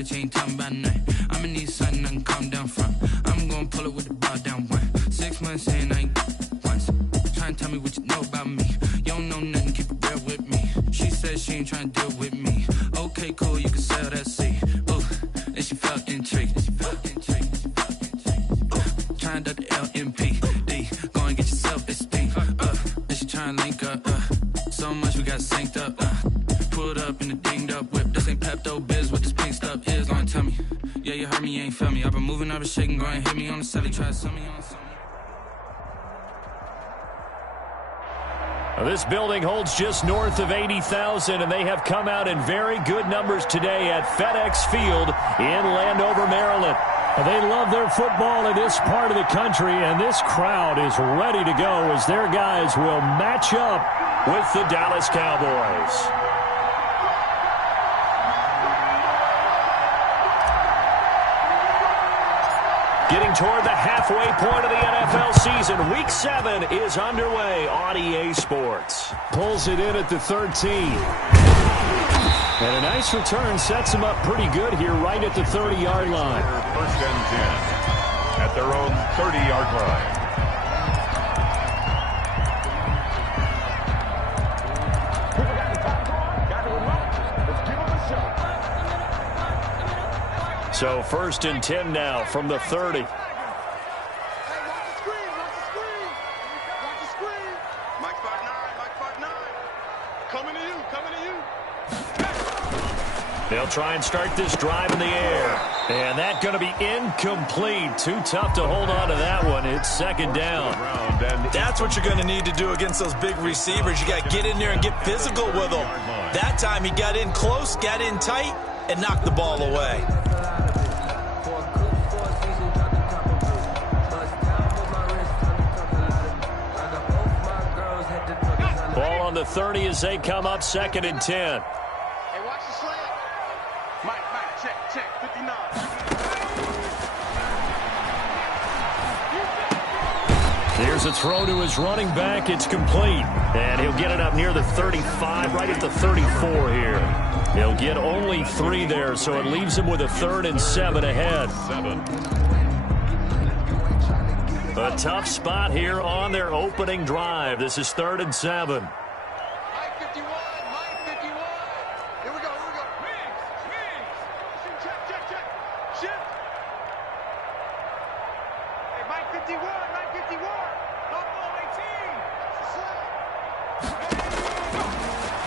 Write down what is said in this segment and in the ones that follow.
that you ain't talking about nothing. I'ma need something I can calm down from. I'm gonna pull it with the bar down one. 6 months in, I ain't once. Trying to tell me what you know about me. You don't know nothing, keep it real with me. She said she ain't trying to deal with me. Okay, cool, you can sell that seed. Ooh, and she felt intrigued. Trying to the LMPD. Go and get yourself esteem. And she trying to link up. So much we got synced up. Pulled up in a dinged up whip. This ain't Pepto Biz, what this pink stuff is. Long tell me. Yeah, you heard me, you ain't felt me. I've been moving, I've been shaking. Go and hit me on the celly. Try some me on some. This building holds just north of 80,000, and they have come out in very good numbers today at FedEx Field in Landover, Maryland. They love their football in this part of the country, and this crowd is ready to go as their guys will match up with the Dallas Cowboys. Getting toward the halfway point of the NFL season. Week 7 is underway on EA Sports. Pulls it in at the 13. And a nice return sets them up pretty good here right at the 30-yard line. First and 10 at their own 30-yard line. So first and 10 now from the 30. They'll try and start this drive in the air. And that's going to be incomplete. Too tough to hold on to that one. It's second down. That's what you're going to need to do against those big receivers. You got to get in there and get physical with them. That time he got in close, got in tight, and knocked the ball away. Ball on the 30 as they come up second and 10. Hey, watch the slant. Mike, check, 59. Here's a throw to his running back. It's complete. And he'll get it up near the 35, right at the 34 here. He'll get only 3 there, so it leaves him with a 3rd and 7 ahead. A tough spot here on their opening drive. This is 3rd and 7. Mike 51. Here we go. Wings. Check. Shift. Hey, Mike 51. Ball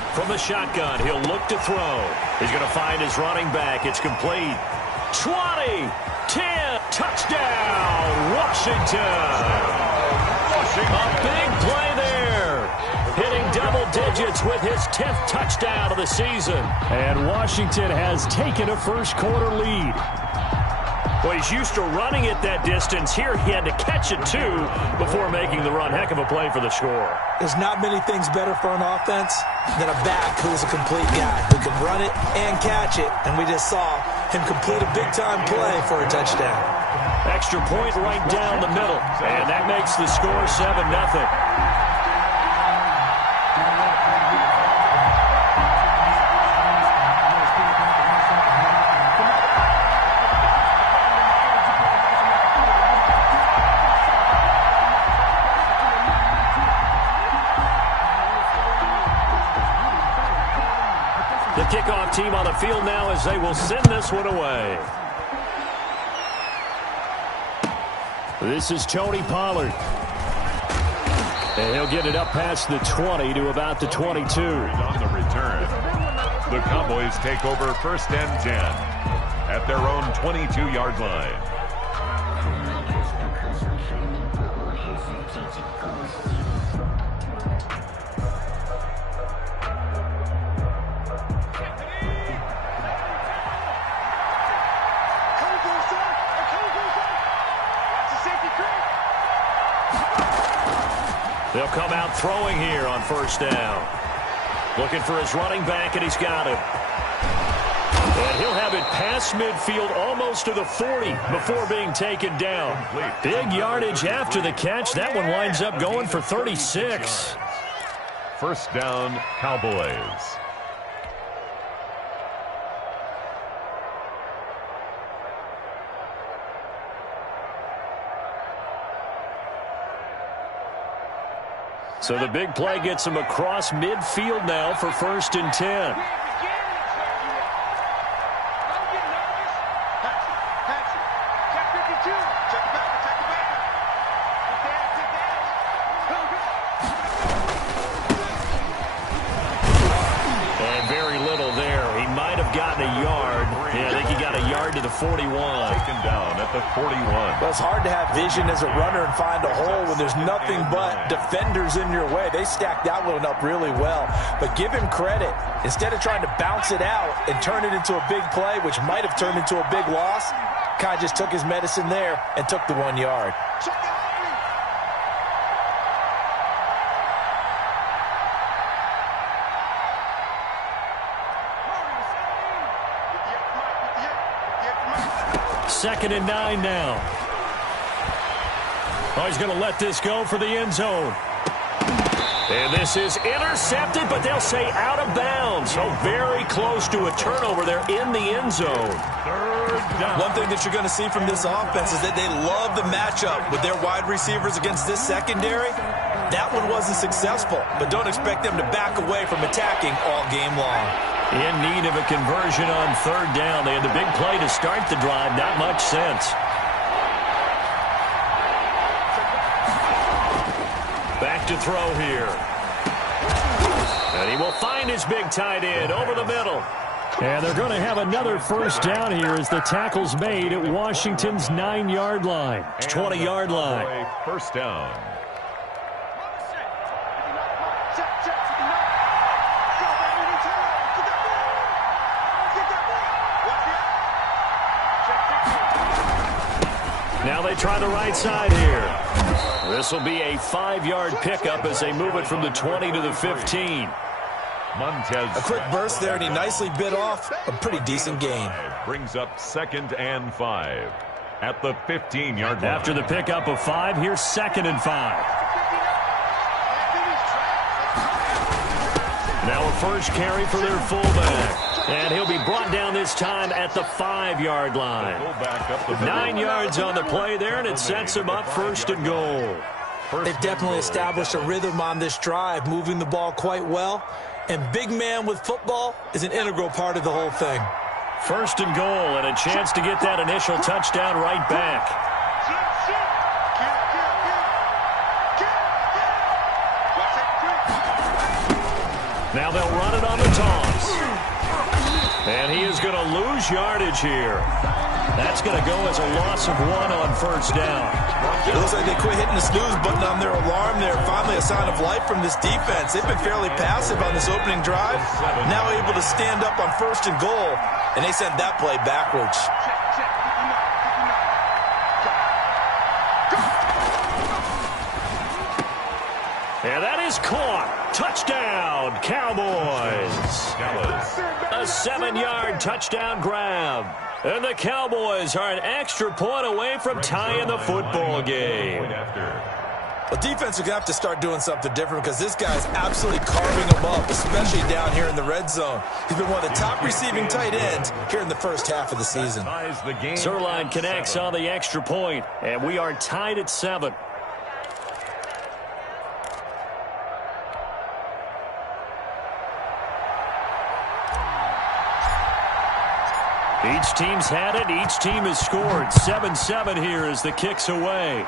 18. From the shotgun, he'll look to throw. He's going to find his running back. It's complete. 20, 10, touchdown, Washington. A big play there. Hitting double digits with his 10th touchdown of the season. And Washington has taken a first-quarter lead. Well, he's used to running it that distance. Here he had to catch it, too, before making the run. Heck of a play for the score. There's not many things better for an offense than a back who's a complete guy who can run it and catch it. And we just saw him complete a big-time play for a touchdown. Extra point right down the middle. And that makes the score 7-0. The kickoff team on the field now as they will send this one away. This is Tony Pollard. And he'll get it up past the 20 to about the 22. On the return, the Cowboys take over first and 10 at their own 22-yard line. They'll come out throwing here on first down. Looking for his running back, and he's got him. And he'll have it past midfield almost to the 40 before being taken down. Big yardage after the catch. That one winds up going for 36. First down, Cowboys. So the big play gets him across midfield now for 1st and 10. And very little there. He might have gotten a yard. Yeah, I think he got a yard to the 41. Taken down at the 41. Well, it's hard to have vision as a runner and find a hole when there's nothing but defenders in your way. They stacked that one up really well. But give him credit. Instead of trying to bounce it out and turn it into a big play, which might have turned into a big loss, kind of just took his medicine there and took the 1 yard. Second and 9 now. Oh, he's going to let this go for the end zone. And this is intercepted, but they'll say out of bounds. So very close to a turnover there in the end zone. Third down. One thing that you're going to see from this offense is that they love the matchup with their wide receivers against this secondary. That one wasn't successful, but don't expect them to back away from attacking all game long. In need of a conversion on 3rd down. They had the big play to start the drive. Not much sense. Back to throw here. And he will find his big tight end over the middle. And they're going to have another 1st down here as the tackle's made at Washington's 9-yard line. 20-yard line. 1st down. Now they try the right side here. This will be a 5-yard pickup as they move it from the 20 to the 15. Montez. A quick burst there, and he nicely bit off a pretty decent gain. Brings up 2nd and 5 at the 15-yard line. After the pickup of 5, here's 2nd and 5. Now a first carry for their fullback. And he'll be brought down this time at the 5-yard line. 9 yards on the play there, and it sets him up 1st and goal. They've definitely established a rhythm on this drive, moving the ball quite well. And big man with football is an integral part of the whole thing. 1st and goal, and a chance to get that initial touchdown right back. Now they'll run it on the toss. And he is going to lose yardage here. That's going to go as a loss of 1 on 1st down. It looks like they quit hitting the snooze button on their alarm there. Finally a sign of life from this defense. They've been fairly passive on this opening drive. Now able to stand up on 1st and goal. And they sent that play backwards. And that is caught. Touchdown, Cowboys. A 7-yard touchdown grab. And the Cowboys are an extra point away from tying the football game. Well, defense are going to have to start doing something different because this guy's absolutely carving them up, especially down here in the red zone. He's been one of the top receiving tight ends here in the first half of the season. Zerline connects on the extra point, and we are tied at 7. Each team's had it. Each team has scored. 7-7 here as the kick's away.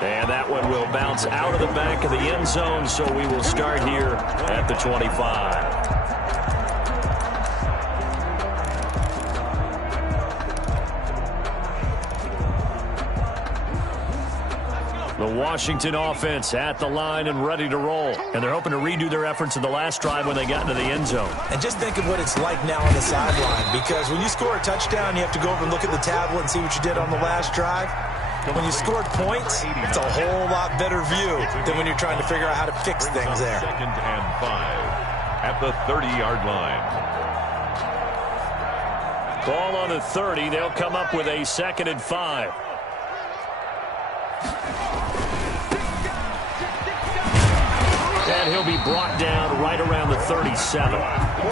And that one will bounce out of the back of the end zone, so we will start here at the 25. The Washington offense at the line and ready to roll. And they're hoping to redo their efforts in the last drive when they got into the end zone. And just think of what it's like now on the sideline, because when you score a touchdown, you have to go over and look at the tablet and see what you did on the last drive. And when you scored points, it's a whole lot better view than when you're trying to figure out how to fix things there. 2nd and 5 at the 30-yard line. Ball on the 30. They'll come up with a 2nd and 5. And he'll be brought down right around the 37.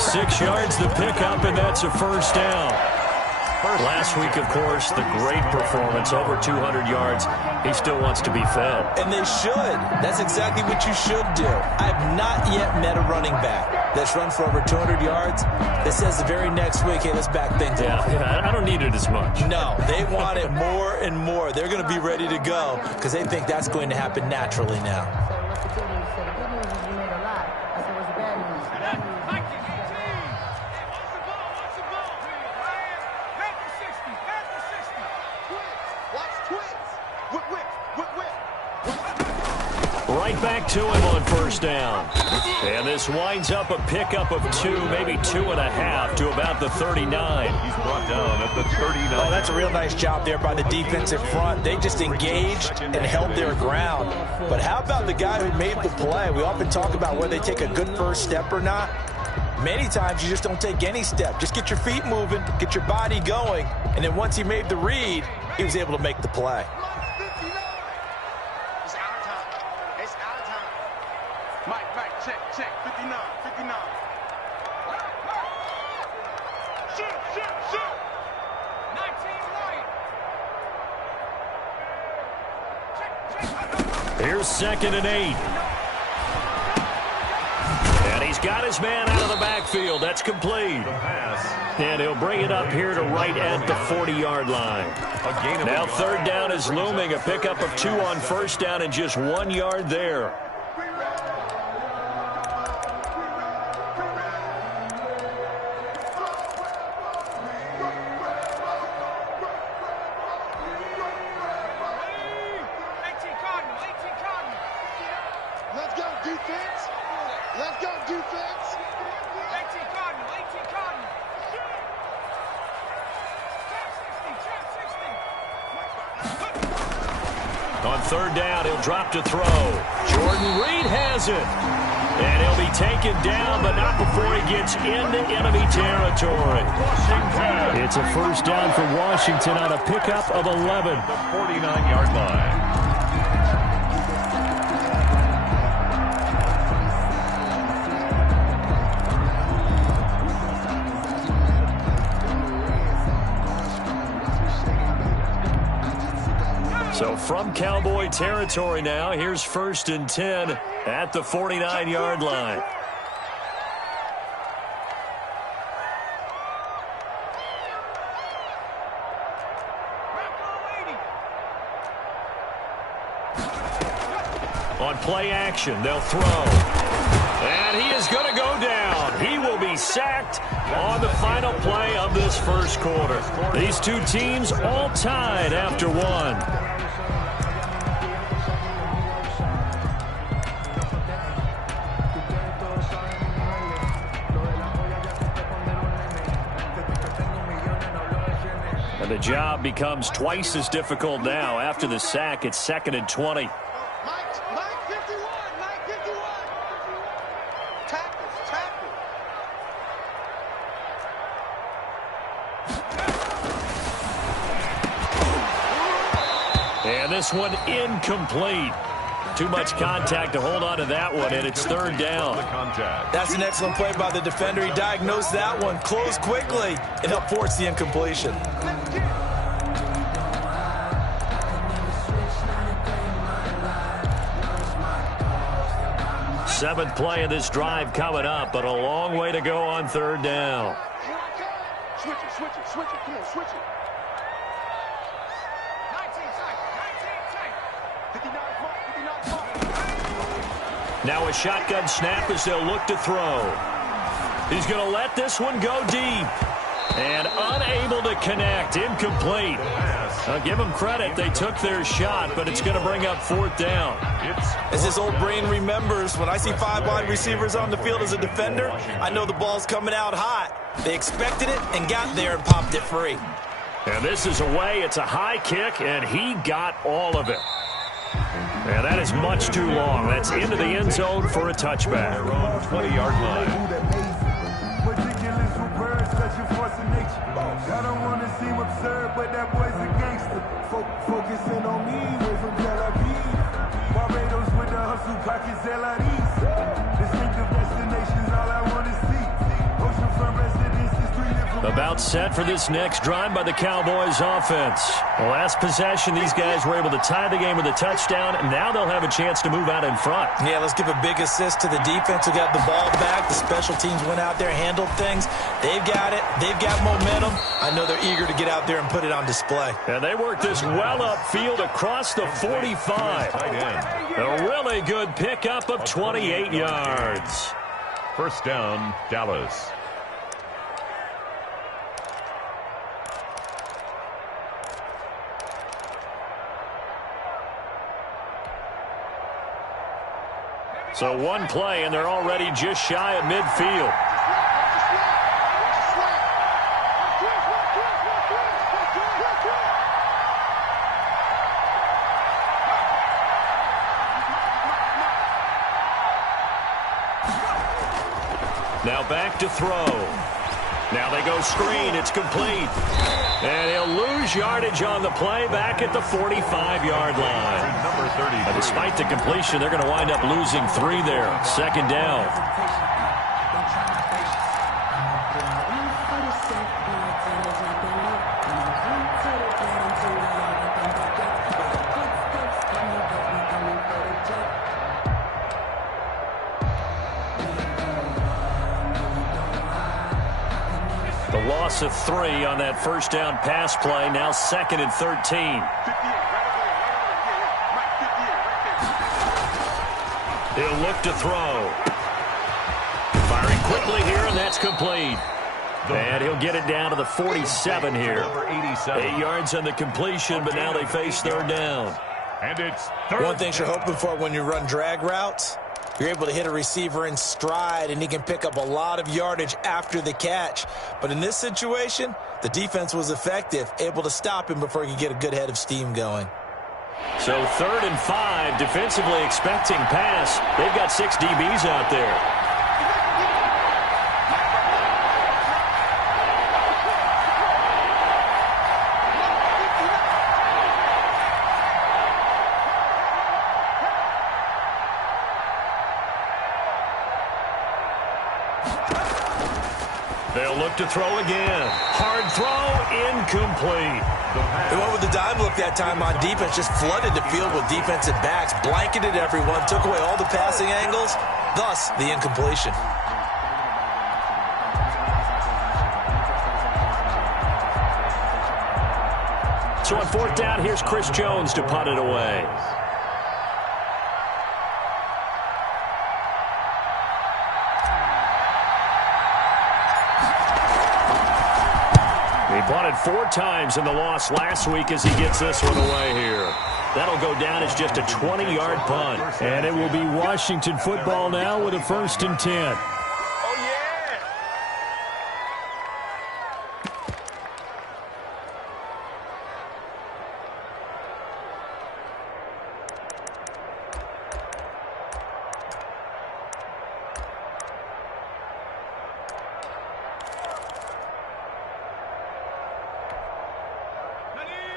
6 yards the pickup, and that's a 1st down. Last week, of course, the great performance, over 200 yards He still wants to be fed. And they should. That's exactly what you should do. I've not yet met a running back that's run for over 200 yards that says the very next week, hey, let's back things up. Yeah, I don't need it as much. No, they want it more and more. They're going to be ready to go because they think that's going to happen naturally now. Right back to him on first down. And this winds up a pickup of 2, maybe 2.5 to about the 39. He's brought down at the 39. Oh, that's a real nice job there by the defensive front. They just engaged and held their ground. But how about the guy who made the play? We often talk about whether they take a good first step or not. Many times you just don't take any step. Just get your feet moving, get your body going, and then once he made the read, he was able to make the play. Check, 59. Shoot. 19 right. Here's 2nd and 8. And he's got his man out of the backfield. That's complete. And he'll bring it up here to right at the 40-yard line. Now 3rd down is looming. A pickup of 2 on first down and just 1 yard there. On 3rd down, he'll drop to throw. Jordan Reed has it. And he'll be taken down, but not before he gets into enemy territory. It's a first down for Washington on a pickup of 11. The 49-yard line. So from Cowboy territory now, here's 1st and 10 at the 49-yard line. On play action, they'll throw. And he is going to go down. He will be sacked on the final play of this first quarter. These two teams all tied after 1. The job becomes twice as difficult now. After the sack, it's 2nd and 20. Mike 51. Tackle. And this one incomplete. Too much contact to hold on to that one, and it's 3rd down. That's an excellent play by the defender. He diagnosed that one, closed quickly, and helped force the incompletion. Seventh play of this drive coming up, but a long way to go on 3rd down. Switch it. Come on, switch it. 19 tight. 59 mark. Now a shotgun snap as they'll look to throw. He's going to let this one go deep. And unable to connect. Incomplete. I'll give them credit. They took their shot, but it's going to bring up 4th down. As his old brain remembers, when I see 5 wide receivers on the field as a defender, I know the ball's coming out hot. They expected it and got there and popped it free. And this is away. It's a high kick, and he got all of it. And that is much too long. That's into the end zone for a touchback. 20-yard line. I don't want to seem absurd, but that boy's a gangster. Focusing on me, way from Tel Aviv. Barbados with the hustle, pockets LIDs. Distinctive destinations, all I want to see. Oceanfront residences, 3 different About set for this next drive by the Cowboys offense. The last possession, these guys were able to tie the game with a touchdown, and now they'll have a chance to move out in front. Yeah, let's give a big assist to the defense who got the ball back. The special teams went out there, handled things. They've got it. They've got momentum. I know they're eager to get out there and put it on display. And they worked this well upfield across the 45. A really good pickup of 28 yards. First down, Dallas. So one play, and they're already just shy of midfield. Now back to throw. Now they go screen. It's complete. And he'll lose yardage on the play back at the 45-yard line. And despite the completion, they're going to wind up losing 3 there. Second down. The loss of 3 on that first down pass play. Now 2nd and 13. He'll look to throw. Firing quickly here, and that's complete. And he'll get it down to the 47 here. 8 yards on the completion, but now they face third down. And it's one thing you're hoping for when you run drag routes, you're able to hit a receiver in stride, and he can pick up a lot of yardage after the catch. But in this situation, the defense was effective, able to stop him before he could get a good head of steam going. So 3rd and 5, defensively expecting pass. They've got 6 DBs out there. They'll look to throw again. Hard throw, incomplete. They went with the dime look that time on defense, just flooded the field with defensive backs, blanketed everyone, took away all the passing angles, thus the incompletion. So on 4th down, here's Chris Jones to punt it away. He punted 4 times in the loss last week as he gets this one away here. That'll go down as just a 20-yard punt. And it will be Washington football now with a 1st and 10.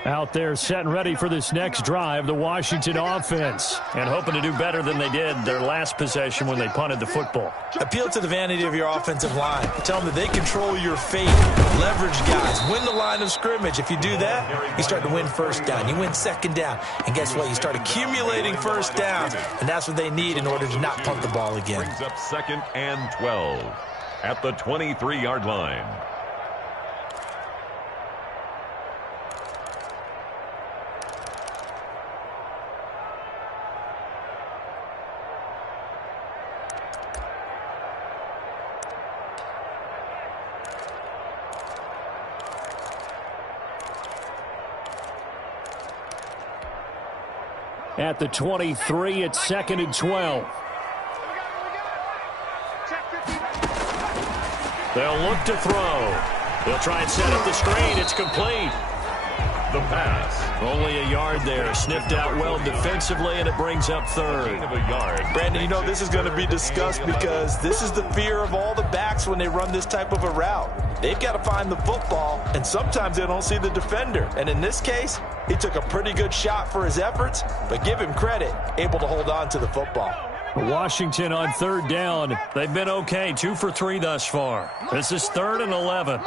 Out there set and ready for this next drive, the Washington offense. And hoping to do better than they did their last possession when they punted the football. Appeal to the vanity of your offensive line. Tell them that they control your fate. Leverage guys. Win the line of scrimmage. If you do that, you start to win 1st down. You win 2nd down. And guess what? You start accumulating 1st downs. And that's what they need in order to not punt the ball again. Brings up 2nd and 12 at the 23-yard line. At the 23, it's 2nd and 12. They'll look to throw. They'll try and set up the screen. It's complete. The pass. Only a yard there. Sniffed out well defensively, and it brings up 3rd. Gain of a yard. Brandon, you know this is going to be discussed because this is the fear of all the backs when they run this type of a route. They've got to find the football, and sometimes they don't see the defender. And in this case, he took a pretty good shot for his efforts, but give him credit, able to hold on to the football. Washington on 3rd down. They've been okay, 2 for 3 thus far. This is 3rd and 11.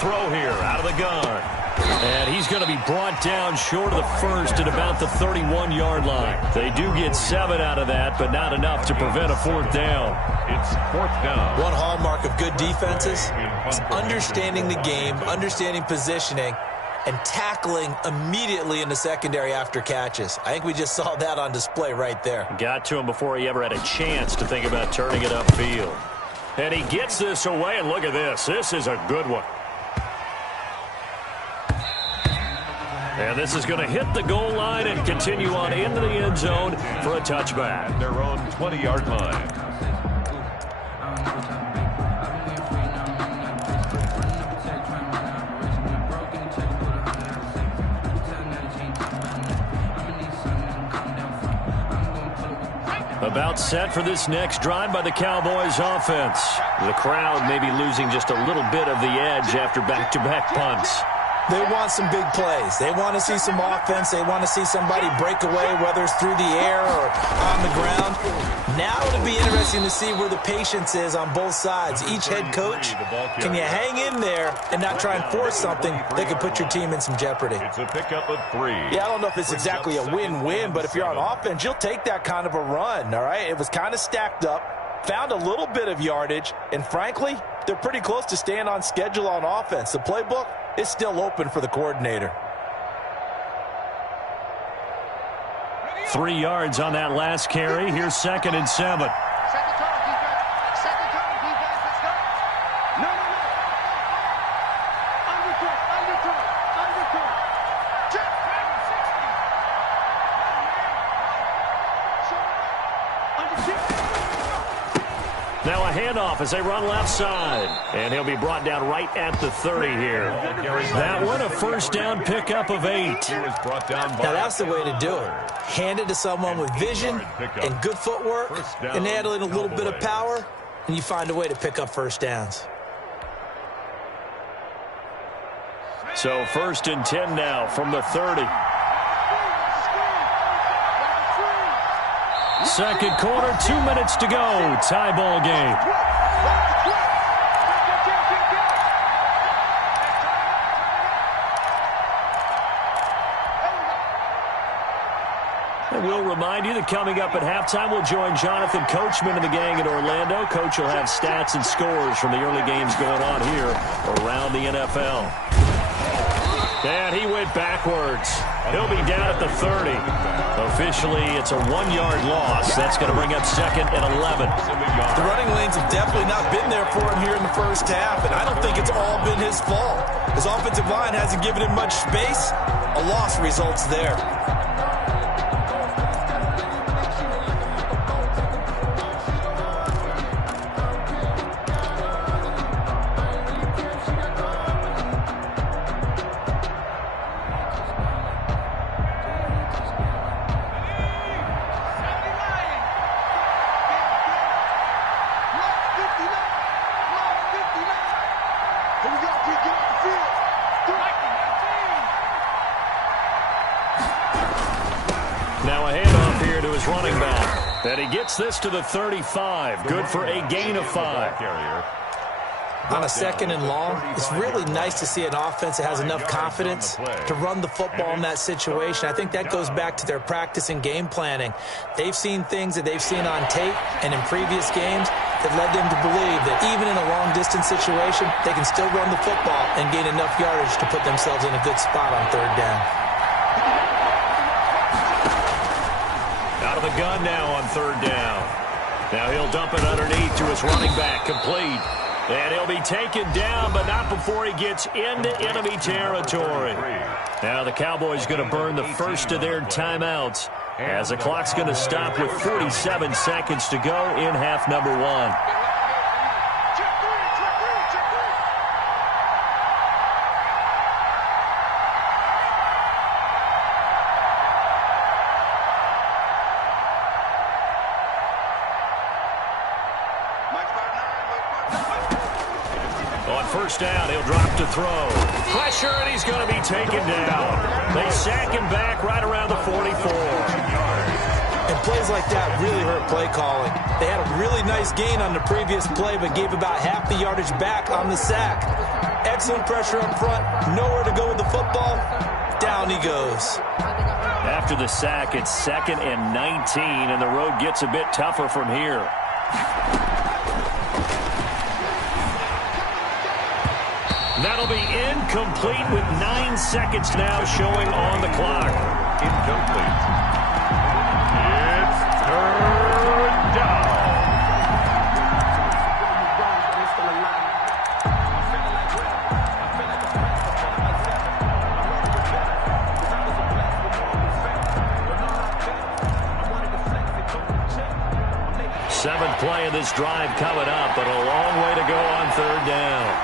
throw here out of the gun. And he's going to be brought down short of the first at about the 31-yard line. They do get 7 out of that, but not enough to prevent a fourth down. It's fourth down. One hallmark of good defenses is understanding the game, understanding positioning, and tackling immediately in the secondary after catches. I think we just saw that on display right there. Got to him before he ever had a chance to think about turning it upfield. And he gets this away, and look at this. This is a good one. And this is going to hit the goal line and continue on into the end zone for a touchback. Their own 20-yard line. About set for this next drive by the Cowboys offense. The crowd may be losing just a little bit of the edge after back-to-back punts. They want some big plays. They want to see some offense. They want to see somebody break away, whether it's through the air or on the ground. Now it'll be interesting to see where the patience is on both sides. Each head coach, can you hang in there and not try and force something that could put your team in some jeopardy? It's a pickup of 3. Yeah, I don't know if it's exactly a win-win, but if you're on offense, you'll take that kind of a run, all right? It was kind of stacked up, found a little bit of yardage, and frankly, they're pretty close to staying on schedule on offense. The playbook is still open for the coordinator. 3 yards on that last carry. Here's 2nd and 7. Set the tone, defense. Set the tone, defense. Let's go. No. Undercut. Check. 60. Now a handoff as they run left side. And he'll be brought down right at the 30 here. That one, a first down pickup of 8. Now that's the way to do it. Hand it to someone with vision and good footwork, and add in a little bit of power, and you find a way to pick up first downs. So 1st and 10 now from the 30. Second quarter, 2 minutes to go. Tie ball game. And we'll remind you that coming up at halftime, we'll join Jonathan Coachman and the gang in Orlando. Coach will have stats and scores from the early games going on here around the NFL. And he went backwards. He'll be down at the 30. Officially, it's a 1-yard loss. That's going to bring up 2nd and 11. The running lanes have definitely not been there for him here in the first half, and I don't think it's all been his fault. His offensive line hasn't given him much space. A loss results there. This to the 35. Good for a gain of 5. On a 2nd and long, it's really nice to see an offense that has enough confidence to run the football in that situation. I think that goes back to their practice and game planning. They've seen things that they've seen on tape and in previous games that led them to believe that even in a long-distance situation, they can still run the football and gain enough yardage to put themselves in a good spot on 3rd down. Out of the gun now on 3rd down. Now he'll dump it underneath to his running back, complete. And he'll be taken down, but not before he gets into enemy territory. Now the Cowboys going to burn the first of their timeouts as the clock's going to stop with 47 seconds to go in half number 1. Down, he'll drop to throw. Pressure, and he's going to be taken down. They sack him back right around the 44. And plays like that really hurt play calling. They had a really nice gain on the previous play, but gave about half the yardage back on the sack. Excellent pressure up front. Nowhere to go with the football. Down he goes. After the sack, it's 2nd and 19, and the road gets a bit tougher from here. That'll be incomplete with 9 seconds now showing on the clock. Incomplete. It's 3rd down. Seventh play of this drive coming up, but a long way to go on 3rd down.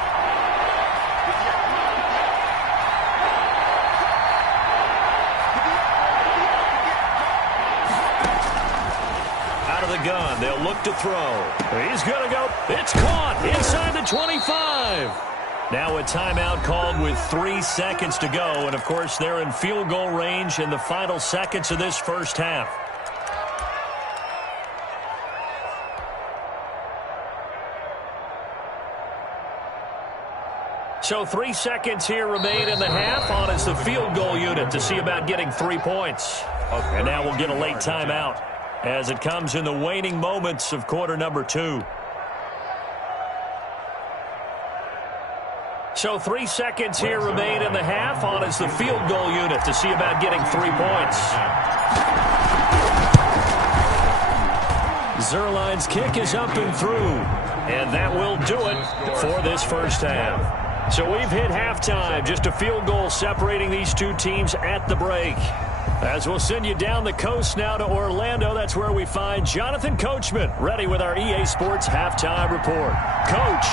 Out of the gun, they'll look to throw. He's going to go. It's caught inside the 25. Now a timeout called with 3 seconds to go, and of course they're in field goal range in the final seconds of this first half. So 3 seconds here remain in the half. On is the field goal unit to see about getting 3 points. And now we'll get a late timeout as it comes in the waning moments of quarter number 2. So 3 seconds here remain in the half. On is the field goal unit to see about getting 3 points. Zerline's kick is up and through. And that will do it for this first half. So we've hit halftime. Just a field goal separating these two teams at the break. As we'll send you down the coast now to Orlando, that's where we find Jonathan Coachman, ready with our EA Sports halftime report. Coach.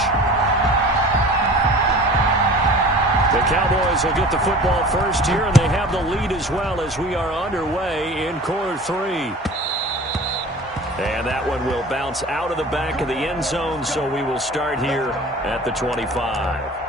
The Cowboys will get the football first here, and they have the lead as well as we are underway in quarter 3. And that one will bounce out of the back of the end zone, so we will start here at the 25.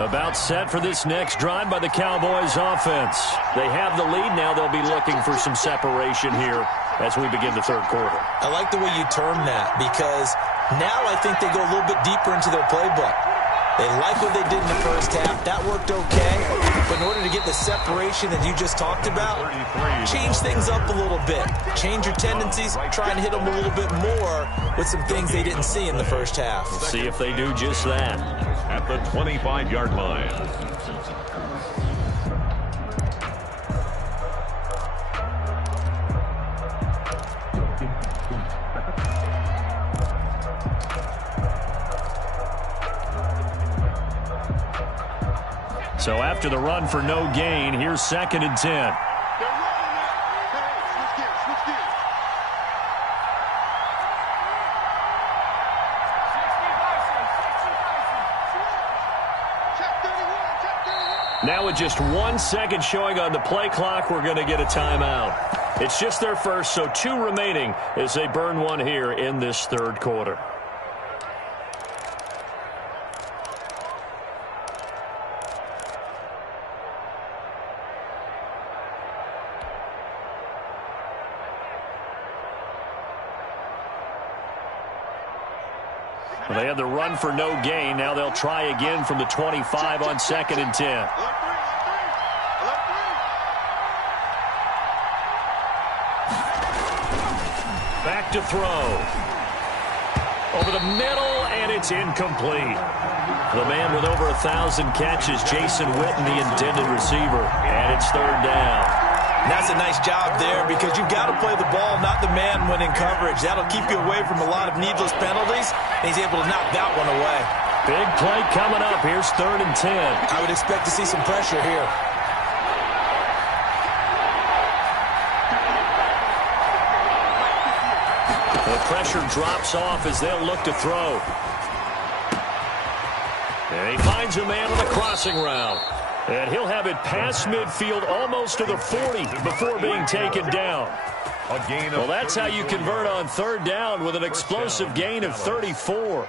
About set for this next drive by the Cowboys offense. They have the lead. Now they'll be looking for some separation here as we begin the third quarter. I like the way you term that, because now I think they go a little bit deeper into their playbook. They like what they did in the first half. That worked okay. But in order to get the separation that you just talked about, change things up a little bit. Change your tendencies. Try and hit them a little bit more with some things they didn't see in the first half. We'll see if they do just that. At the 25-yard line. So after the run for no gain, here's 2nd and 10. Now with just 1 second showing on the play clock, we're going to get a timeout. It's just their first, so 2 remaining as they burn one here in this third quarter. Well, they had the run for no gain. Now they'll try again from the 25 on 2nd and 10. Back to throw. Over the middle, and it's incomplete. The man with over 1,000 catches, Jason Witten, the intended receiver. And it's 3rd down. And that's a nice job there, because you've got to play the ball, not the man when in coverage. That'll keep you away from a lot of needless penalties. And he's able to knock that one away. Big play coming up. Here's 3rd and 10. I would expect to see some pressure here. The pressure drops off as they'll look to throw. And he finds a man on the crossing route. And he'll have it past midfield almost to the 40 before being taken down. Well, that's how you convert on 3rd down with an explosive gain of 34.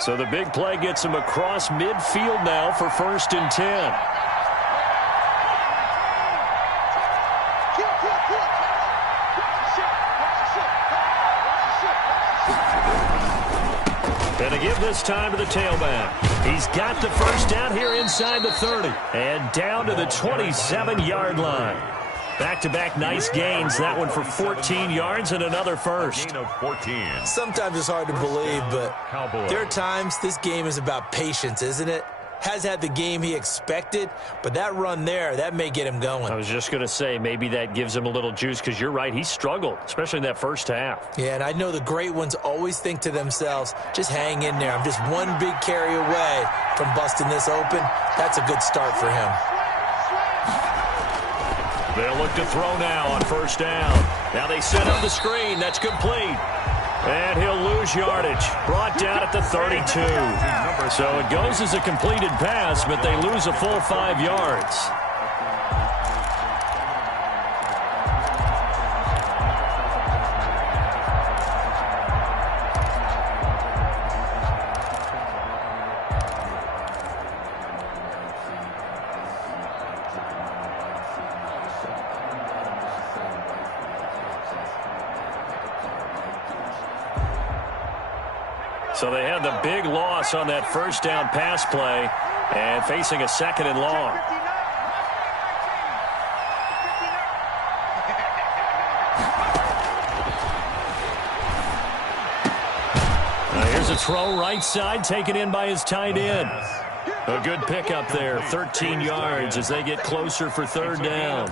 So the big play gets him across midfield now for 1st and 10. And a give this time to the tailback. He's got the first down here inside the 30. And down to the 27-yard line. Back-to-back nice gains. That one for 14 yards and another first. Gain of 14. Sometimes it's hard to believe, but there are times this game is about patience, isn't it? Has had the game he expected, but that run there, that may get him going. I was just going to say, maybe that gives him a little juice, because you're right, he struggled, especially in that first half. Yeah, and I know the great ones always think to themselves, just hang in there. I'm just one big carry away from busting this open. That's a good start for him. They'll look to throw now on 1st down. Now they set up the screen. That's complete. And he'll lose yardage. Brought down at the 32. So it goes as a completed pass, but they lose a full 5 yards. So they had the big loss on that 1st down pass play and facing a 2nd and long. Now here's a throw right side taken in by his tight end. A good pickup there, 13 yards as they get closer for 3rd down.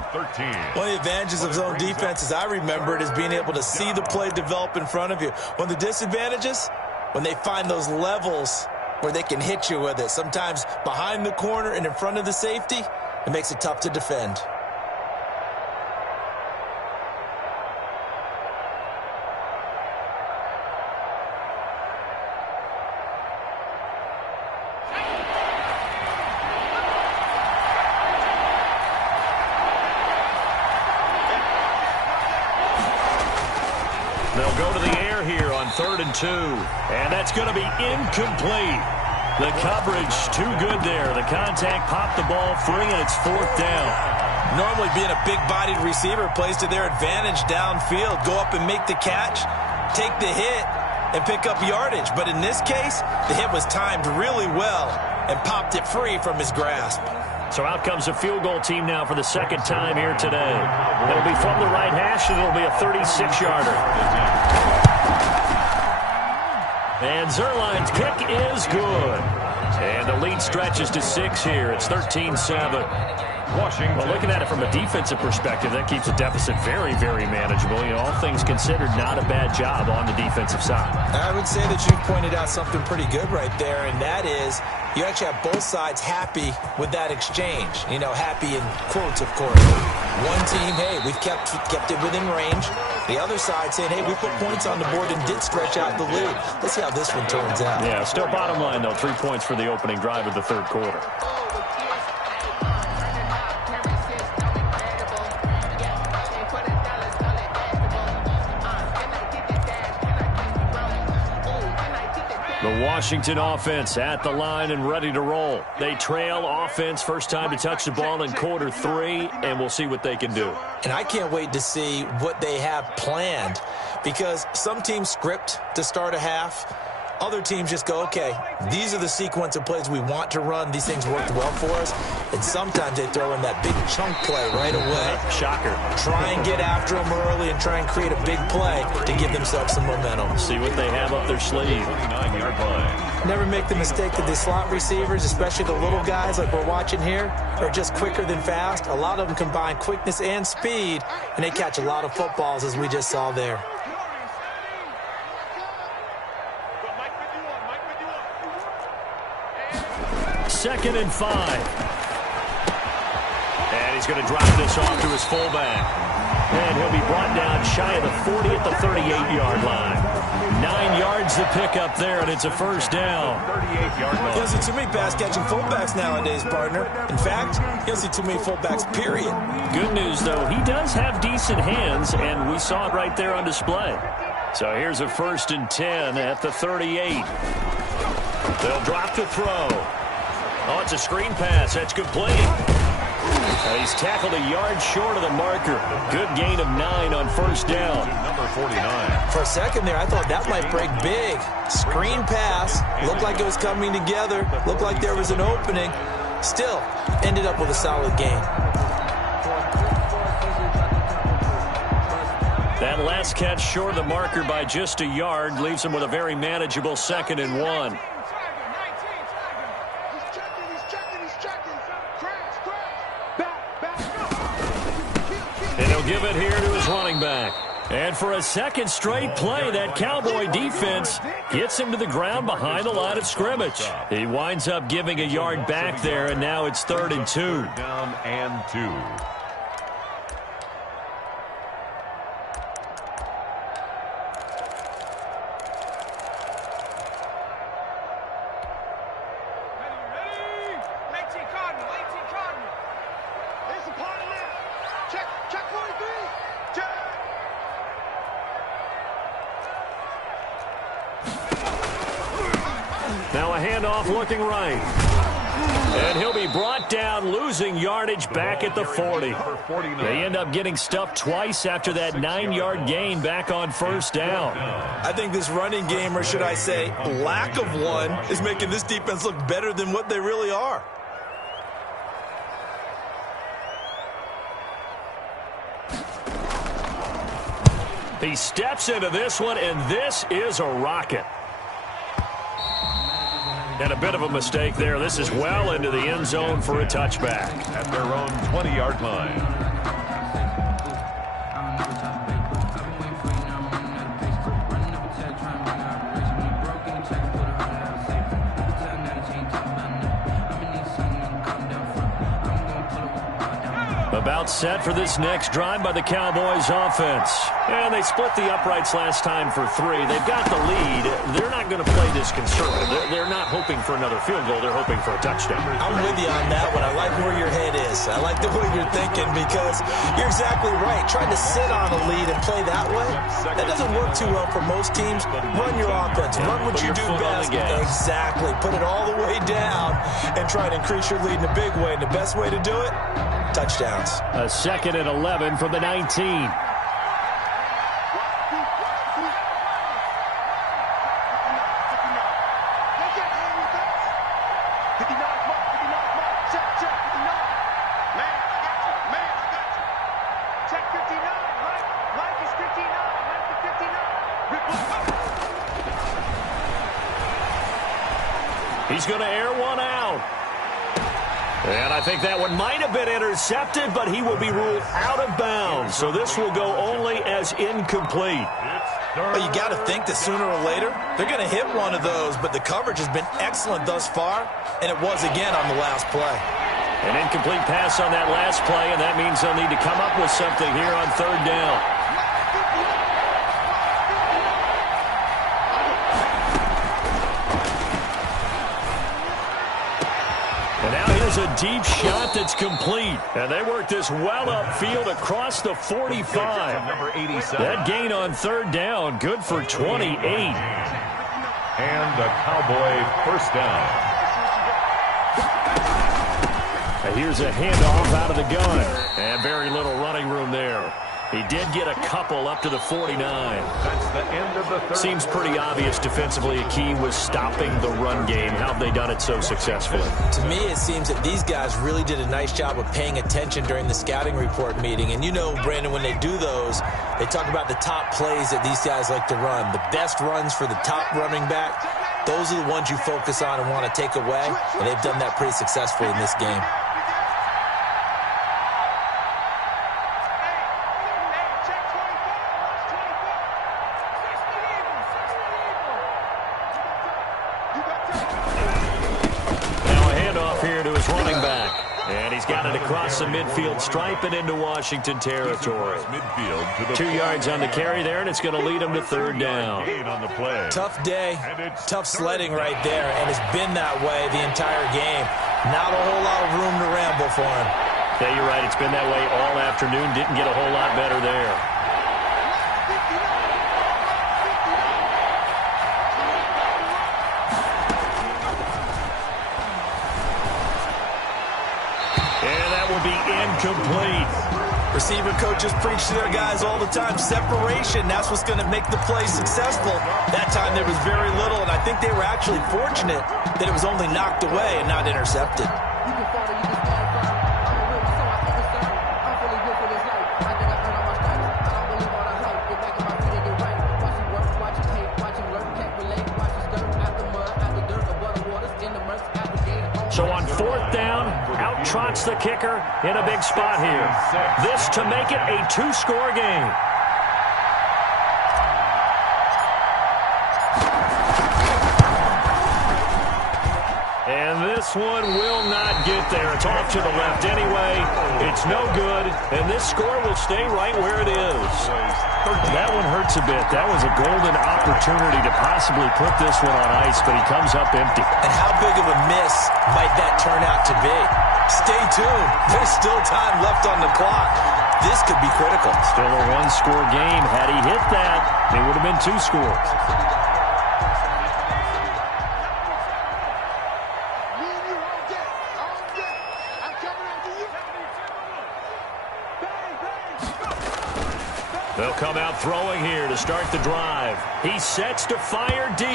One of the advantages of zone defense, as I remember it, is being able to see the play develop in front of you. One of the disadvantages, when they find those levels where they can hit you with it, sometimes behind the corner and in front of the safety, it makes it tough to defend. They'll go to the air here on 3rd and 2. And that's going to be incomplete. The coverage too good there. The contact popped the ball free, and it's 4th down. Normally being a big-bodied receiver plays to their advantage downfield. Go up and make the catch, take the hit, and pick up yardage. But in this case, the hit was timed really well and popped it free from his grasp. So out comes a field goal team now for the 2nd time here today. It'll be from the right hash, and it'll be a 36-yarder. And Zerline's kick is good. And the lead stretches to 6 here. It's 13-7. Washington. Well, looking at it from a defensive perspective, that keeps the deficit very, very manageable. You know, all things considered, not a bad job on the defensive side. I would say that you've pointed out something pretty good right there, and that is you actually have both sides happy with that exchange. You know, happy in quotes, of course. One team, hey, we've kept it within range. The other side saying, hey, we put points on the board and did stretch out the lead. Let's see how this one turns out. Yeah, still bottom line, though, 3 points for the opening drive of the 3rd quarter. The Washington offense at the line and ready to roll. They trail offense, first time to touch the ball in quarter 3, and we'll see what they can do. And I can't wait to see what they have planned, because some teams script to start a half. Other teams just go, okay, these are the sequence of plays we want to run. These things worked well for us. And sometimes they throw in that big chunk play right away. Shocker. Try and get after them early and try and create a big play to give themselves some momentum. See what they have up their sleeve. 29-yard line. Never make the mistake that the slot receivers, especially the little guys like we're watching here, are just quicker than fast. A lot of them combine quickness and speed, and they catch a lot of footballs, as we just saw there. Second and 5. And he's going to drop this off to his fullback. And he'll be brought down shy of the 40 at the 38-yard line. 9 yards to pick up there, and it's a first down. 38-yard line. You don't see too many pass-catching fullbacks nowadays, partner. In fact, you don't see too many fullbacks, period. Good news, though, he does have decent hands, and we saw it right there on display. So here's a 1st and 10 at the 38. They'll drop to throw. Oh, it's a screen pass. That's complete. He's tackled a yard short of the marker. Good gain of 9 on first down. Number 49. For a second there, I thought that might break big. Screen pass. Looked like it was coming together. Looked like there was an opening. Still, ended up with a solid gain. That last catch short of the marker by just a yard leaves him with a very manageable 2nd and 1. And he'll give it here to his running back. And for a second straight play, that Cowboy defense gets him to the ground behind the line of scrimmage. He winds up giving a yard back there, and now it's 3rd and 2. Down and 2. Now a handoff looking right. And he'll be brought down, losing yardage back at the 40. They end up getting stuffed twice after that 9-yard gain back on first down. I think this running game, or should I say lack of one, is making this defense look better than what they really are. He steps into this one, and this is a rocket. And a bit of a mistake there. This is well into the end zone for a touchback. At their own 20-yard line. About set for this next drive by the Cowboys offense. And they split the uprights last time for 3. They've got the lead. They're not going to play this conservative. They're not hoping for another field goal. They're hoping for a touchdown. I'm with you on that one. I like where your head is. I like the way you're thinking because you're exactly right. Trying to sit on a lead and play that way, that doesn't work too well for most teams. Run your offense. Run what you do best. Exactly. Put it all the way down and try to increase your lead in a big way. And the best way to do it, touchdowns. A 2nd and 11 from the 19. He's going to air one out. And I think that one might have been intercepted, but he will be ruled out of bounds. So this will go only as incomplete. Well, you got to think that sooner or later, they're going to hit one of those, but the coverage has been excellent thus far, and it was again on the last play. An incomplete pass on that last play, and that means they'll need to come up with something here on 3rd down. A deep shot that's complete. And they work this well upfield across the 45. Number 87. That gain on 3rd down, good for 28. And a Cowboy first down. And here's a handoff out of the gun. And very little running room there. He did get a couple up to the 49. That's the end of the 3rd. Seems pretty obvious defensively a key was stopping the run game. How have they done it so successfully? To me, it seems that these guys really did a nice job of paying attention during the scouting report meeting. And you know, Brandon, when they do those, they talk about the top plays that these guys like to run. The best runs for the top running back, those are the ones you focus on and want to take away. And they've done that pretty successfully in this game. Across the midfield stripe and into Washington territory. Midfield to the 2 yards on the carry there, and it's going to lead them to 3rd down. On the play. Tough day, tough sledding right there, and it's been that way the entire game. Not a whole lot of room to ramble for him. Yeah, you're right. It's been that way all afternoon. Didn't get a whole lot better there. incomplete. Receiver coaches preach to their guys all the time. Separation, that's what's going to make the play successful. That time there was very little, and I think they were actually fortunate that it was only knocked away and not intercepted. So on 4th down, out trots the kicker in a big spot here. This to make it a 2-score game. And this one will not get there. It's off to the left anyway. It's no good, and this score will stay right where it is. That one hurts a bit. That was a golden opportunity to possibly put this one on ice, but he comes up empty. And how big of a miss might that turn out to be? Stay tuned. There's still time left on the clock. This could be critical. Still a 1-score game. Had he hit that, it would have been 2 scores. They'll come out throwing here to start the drive. He sets to fire deep.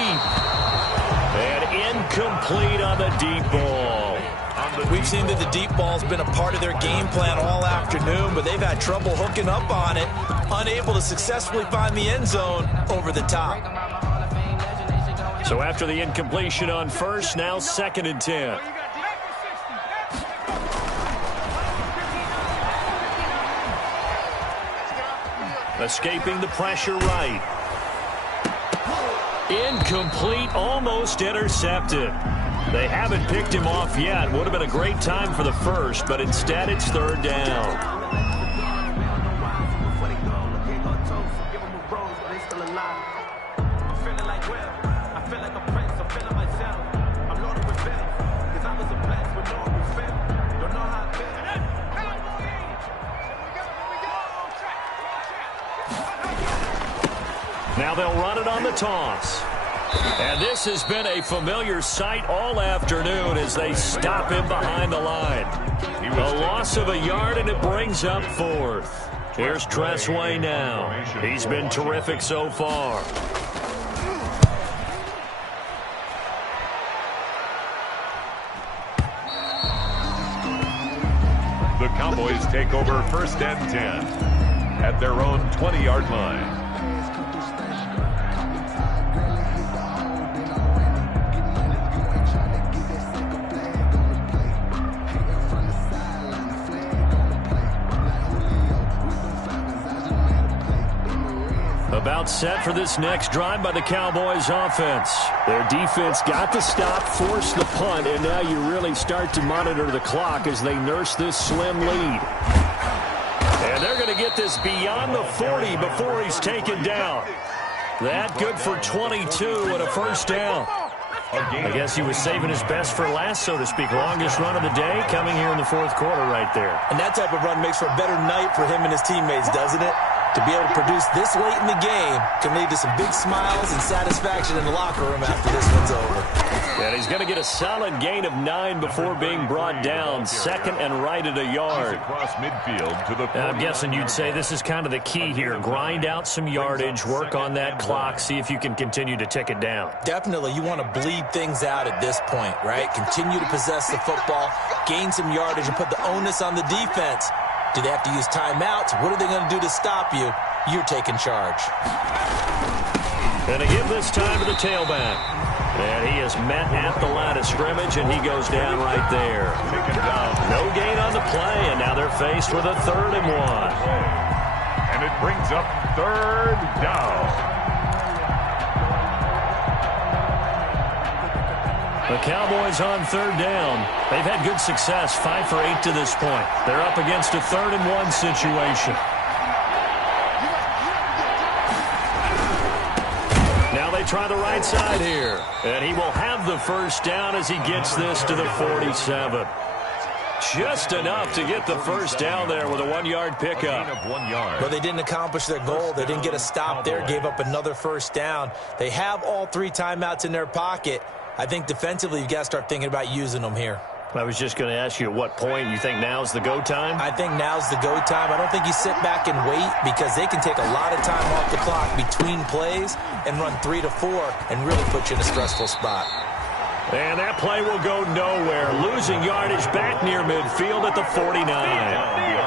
And incomplete on the deep ball. We've seen that the deep ball's been a part of their game plan all afternoon, but they've had trouble hooking up on it, unable to successfully find the end zone over the top. So after the incompletion on first, now 2nd and 10. Escaping the pressure right. Incomplete, almost intercepted. They haven't picked him off yet. Would have been a great time for the first, but instead it's 3rd down. Now they'll run it on the toss. And this has been a familiar sight all afternoon as they stop him behind the line. A loss of a yard, and it brings up 4th. Here's Tressway now. He's been terrific so far. The Cowboys take over 1st and 10 at their own 20-yard line. About set for this next drive by the Cowboys offense. Their defense got the stop, forced the punt, and now you really start to monitor the clock as they nurse this slim lead. And they're going to get this beyond the 40 before he's taken down. That good for 22 and a 1st down. I guess he was saving his best for last, so to speak. Longest run of the day coming here in the 4th quarter right there. And that type of run makes for a better night for him and his teammates, doesn't it? To be able to produce this late in the game can lead to some big smiles and satisfaction in the locker room after this one's over. And he's going to get a solid gain of 9 before being brought down. 2nd and right at a yard. Across midfield to the I'm guessing you'd say this is kind of the key here. Grind out some yardage, work on that clock, see if you can continue to tick it down. Definitely, you want to bleed things out at this point, right? Continue to possess the football, gain some yardage, and put the onus on the defense. Do they have to use timeouts? What are they going to do to stop you? You're taking charge. And to give this time to the tailback. And he is met at the line of scrimmage, and he goes down right there. No gain on the play, and now they're faced with a 3rd and 1. And it brings up 3rd down. The Cowboys on 3rd down. They've had good success, 5 for 8 to this point. They're up against a 3rd and 1 situation. Now they try the right side here. And he will have the 1st down as he gets this to the 47. Just enough to get the 1st down there with a 1-yard pickup. But they didn't accomplish their goal. They didn't get a stop there, gave up another 1st down. They have all 3 timeouts in their pocket. I think defensively, you've got to start thinking about using them here. I was just going to ask you at what point you think now's the go time? I think now's the go time. I don't think you sit back and wait because they can take a lot of time off the clock between plays and run 3 to 4 and really put you in a stressful spot. And that play will go nowhere. Losing yardage back near midfield at the 49.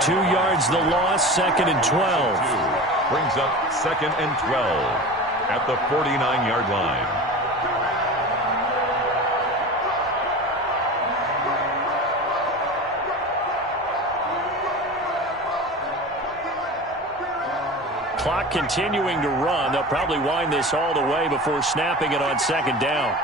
2 yards the loss, 2nd and 12. Brings up 2nd and 12 at the 49-yard line. Clock continuing to run. They'll probably wind this all the way before snapping it on 2nd down.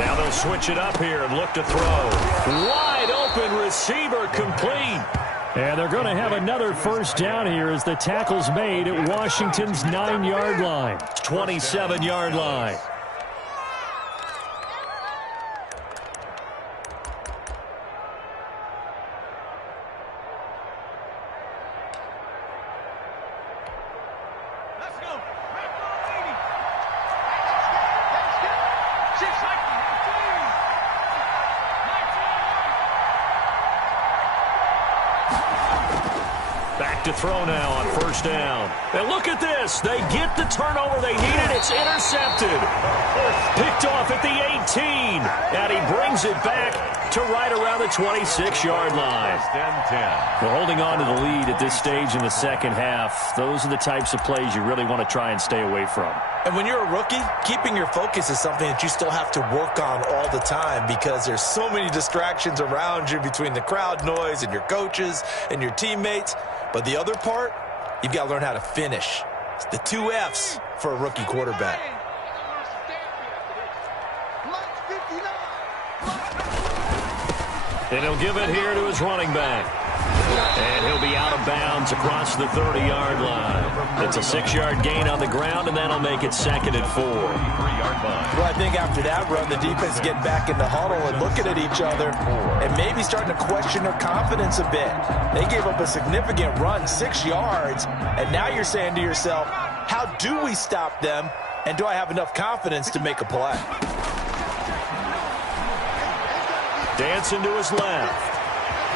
Now they'll switch it up here and look to throw. Wide open receiver complete. And they're going to have another first down here as the tackle's made at Washington's 9-yard line. 27-yard line. To throw now on first down. And look at this. They get the turnover they needed. It's intercepted. Picked off at the 18. And he brings it back to right around the 26-yard line. Well, holding on to the lead at this stage in the second half, those are the types of plays you really want to try and stay away from. And when you're a rookie, keeping your focus is something that you still have to work on all the time because there's so many distractions around you between the crowd noise and your coaches and your teammates. But the other part, you've got to learn how to finish. It's the 2 F's for a rookie quarterback. And he'll give it here to his running back. And he'll be out of bounds across the 30-yard line. It's a 6-yard gain on the ground, and that'll make it 2nd and 4. Well, I think after that run, the defense getting back in the huddle and looking at each other and maybe starting to question their confidence a bit. They gave up a significant run, 6 yards, and now you're saying to yourself, how do we stop them, and do I have enough confidence to make a play? Dancing to his left.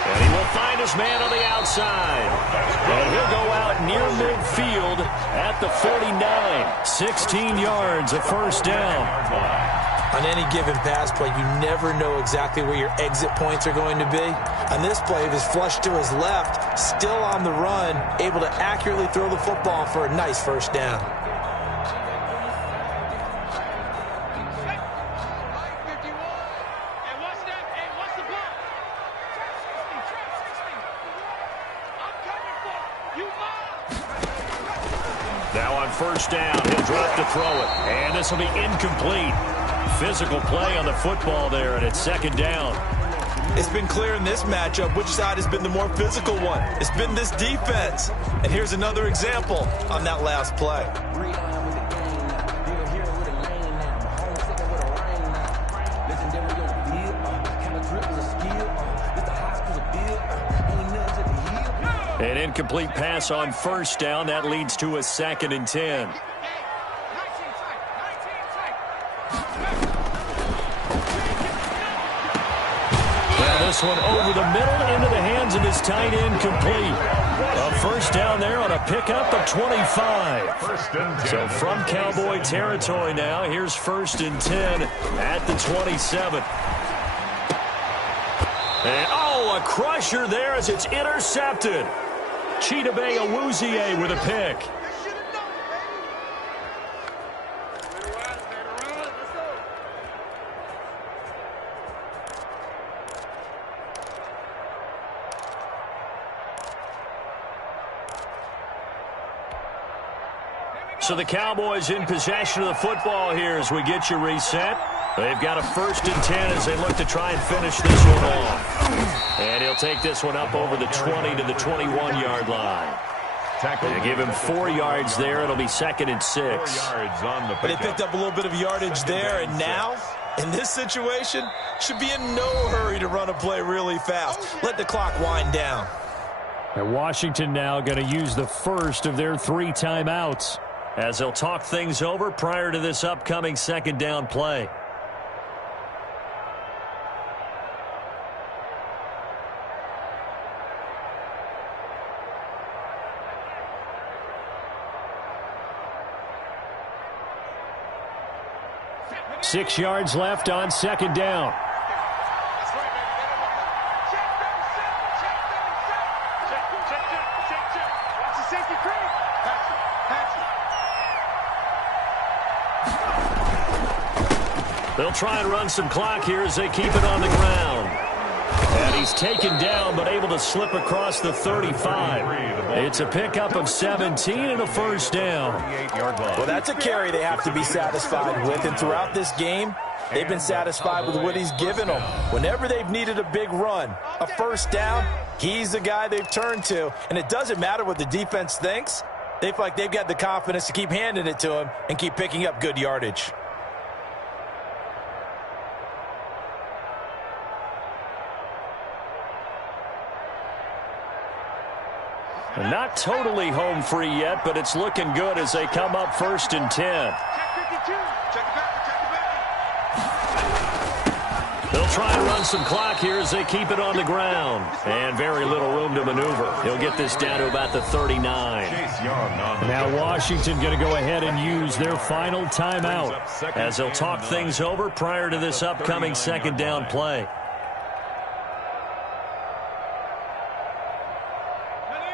And he will find his man on the outside. And he'll go out near midfield at the 49. 16 yards, a first down. On any given pass play, you never know exactly where your exit points are going to be. On this play, it was flushed to his left, still on the run, able to accurately throw the football for a nice first down. Now on first down, he'll drop to throw it. And this will be incomplete. Physical play on the football there, and it's 2nd down. It's been clear in this matchup which side has been the more physical one. It's been this defense. And here's another example on that last play. An incomplete pass on first down. That leads to a 2nd and 10. Now this one over the middle into the hands of his tight end, complete. A first down there on a pickup of 25. So from Cowboy territory now, here's 1st and 10 at the 27. And, a crusher there as it's intercepted. Chidobe Awuzie with a pick. So the Cowboys in possession of the football here as we get you reset. They've got a 1st and 10 as they look to try and finish this one off. And he'll take this one up over the 20 to the 21-yard line. They give him 4 yards there. It'll be 2nd and 6. But they picked up a little bit of yardage there, and now, in this situation, should be in no hurry to run a play really fast. Let the clock wind down. And Washington now going to use the first of their 3 timeouts. as they'll talk things over prior to this upcoming second down play. Six yards left on second down. They'll try and run some clock here as they keep it on the ground. And he's taken down but able to slip across the 35. It's a pickup of 17 and a first down. Well, that's a carry they have to be satisfied with. And throughout this game, they've been satisfied with what he's given them. Whenever they've needed a big run, a first down, he's the guy they've turned to. And it doesn't matter what the defense thinks. They feel like they've got the confidence to keep handing it to him and keep picking up good yardage. Not totally home free yet, but it's looking good as they come up 1st and 10. They'll try and run some clock here as they keep it on the ground. And very little room to maneuver. He'll get this down to about the 39. Now Washington going to go ahead and use their final timeout as they'll talk things over prior to this upcoming second down play.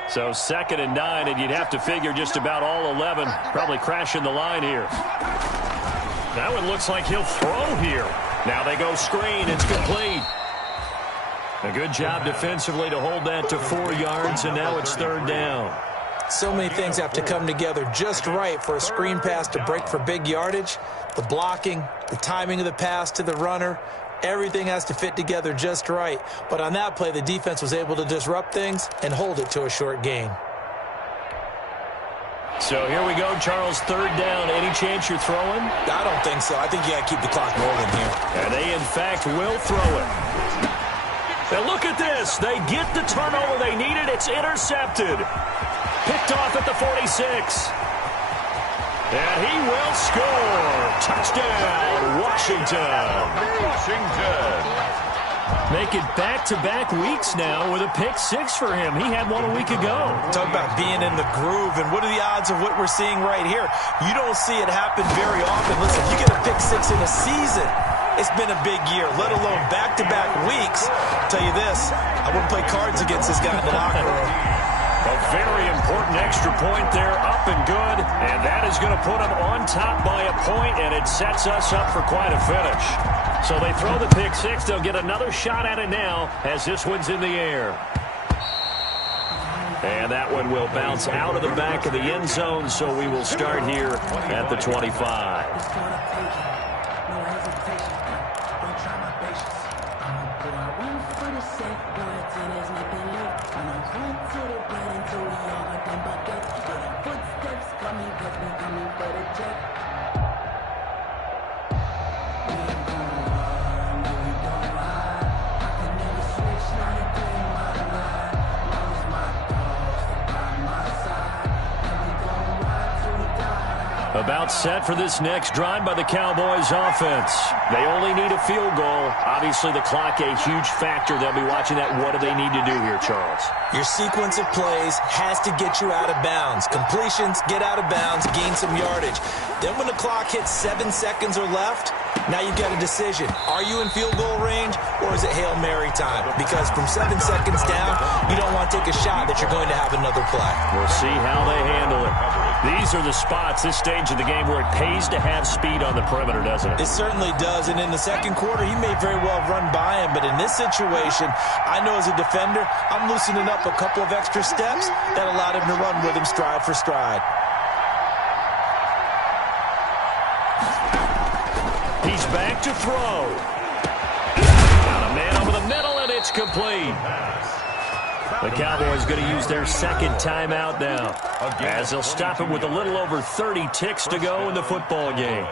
So 2nd and 9, and you'd have to figure just about all 11 probably crashing the line here. That one looks like he'll throw here. Now they go screen. It's complete. A good job defensively to hold that to 4 yards, and now it's 3rd down. So many things have to come together just right for a screen pass to break for big yardage. The blocking, the timing of the pass to the runner, everything has to fit together just right. But on that play, the defense was able to disrupt things and hold it to a short gain. So here we go, Charles, 3rd down. Any chance you're throwing? I don't think so. I think you got to keep the clock rolling here. And they, in fact, will throw it. And look at this. They get the turnover they needed. It's intercepted. Picked off at the 46. And he will score. Touchdown, Washington. Make it back-to-back weeks now with a pick-6 for him. He had one a week ago. Talk about being in the groove, and what are the odds of what we're seeing right here? You don't see it happen very often. Listen, if you get a pick-6 in a season, it's been a big year, let alone back-to-back weeks. I'll tell you this, I wouldn't play cards against this guy in the locker room. A very important extra point there, up and good, and that is going to put them on top by a point, and it sets us up for quite a finish. So they throw the pick-6. They'll get another shot at it now as this one's in the air. And that one will bounce out of the back of the end zone, so we will start here at the 25. About set for this next drive by the Cowboys offense. They only need a field goal. Obviously, the clock a huge factor. They'll be watching that. What do they need to do here, Charles? Your sequence of plays has to get you out of bounds. Completions, get out of bounds, gain some yardage. Then when the clock hits 7 seconds or left, now you've got a decision. Are you in field goal range, or is it Hail Mary time? Because from 7 seconds down, you don't want to take a shot that you're going to have another play. We'll see how they handle it. These are the spots, this stage of the game, where it pays to have speed on the perimeter, doesn't it? It certainly does, and in the second quarter, he may very well run by him, but in this situation, I know as a defender, I'm loosening up a couple of extra steps that allowed him to run with him stride for stride. He's back to throw. Got a man over the middle, and it's complete. The Cowboys going to use their second timeout now, as they'll stop it with a little over 30 ticks to go in the football game.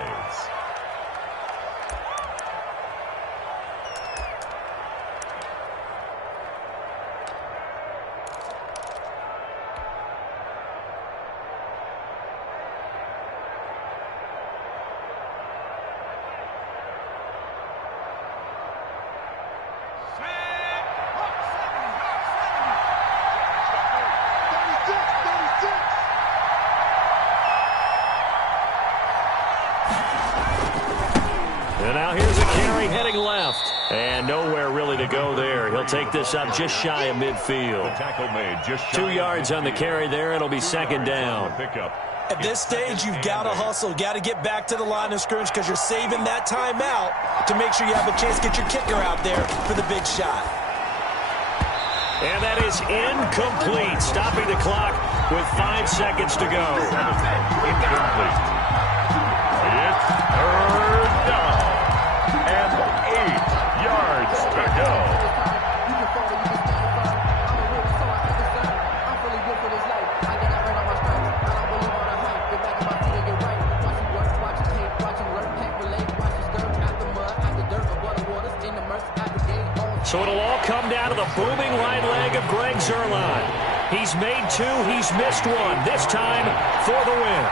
And now here's a carry heading left. And nowhere really to go there. He'll take this up just shy of midfield. The tackle made just shy 2 yards on the carry there. It'll be second down. At this stage, you've got to hustle, got to get back to the line of scrimmage because you're saving that timeout to make sure you have a chance to get your kicker out there for the big shot. And that is incomplete, stopping the clock with 5 seconds to go. Incomplete. It's third down and 8 yards to go. So it'll all come down to the booming right leg of Greg Zuerlein. He's made 2, he's missed 1. This time for the win.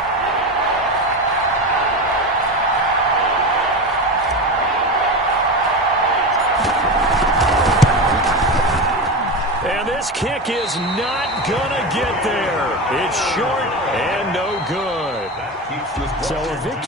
And this kick is not gonna get there. It's short and no good. So a victory.